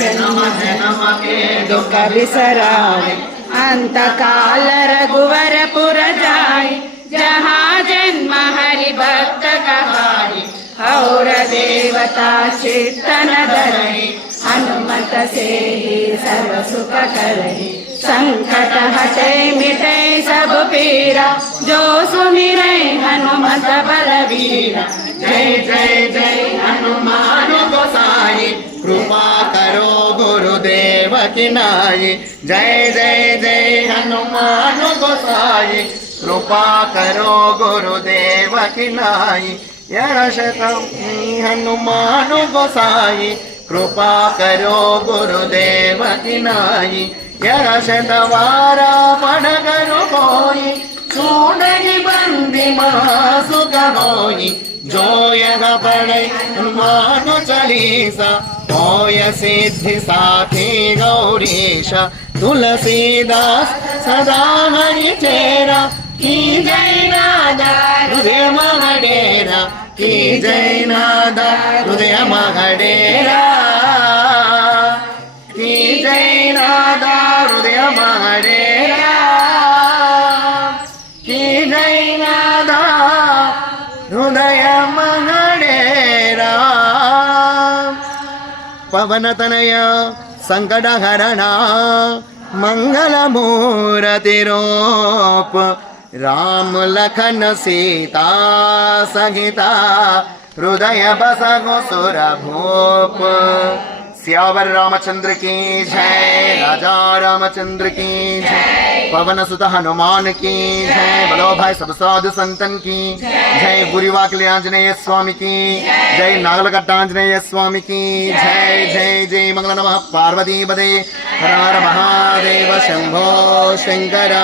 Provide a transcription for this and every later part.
जन्म जन्म के दुख बिसरावे अंतकाल रघुवरपुर जाय जहाँ जन्म हरि भक्त कहाई और देवता चित्तन धरहि हनुमत से ही सर्व सुख करहि संकट हटे मिटे सब पीरा जो सुमिरै हनुमत बलवीरा जय जय जय हनुमान गोसाई कृपा करो गुरुदेव की नाई जय जय जय हनुमान गोसाई कृपा करो गुरुदेव की नाई यशतम हनुमान गोसाई कृपा करो गुरुदेव की नाई यशतवारा पढ़गरु कोई सूडनि बंदी महासुख होई जो यह पढ़े हनुमान चालीसा होय सिद्धि साखी गौरीश तुलसीदास सदा हरि चेरा की जय नादा हृदय महडेरा की जय नादा हृदय महडेरा की जय नादा हृदय महडेरा की जय नादा हृदय महडेरा पवनतनय संकटहरण मंगलमूर्ति रूप राम लखन सीता सहिता हृदय बसगो सुर भूप सियावर रामचंद्र की जय राजा रामचंद्र की जय पवन सुत हनुमान की जय बलो भाई सब साधु संतन की जय बुरीवाकले आंजनेय स्वामी की जय नागलकट्टा आंजनेय स्वामी की जय जय जय मंगल नमः पार्वती पदे हर हर महादेव शंभो शंकर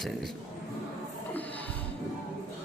Cheers.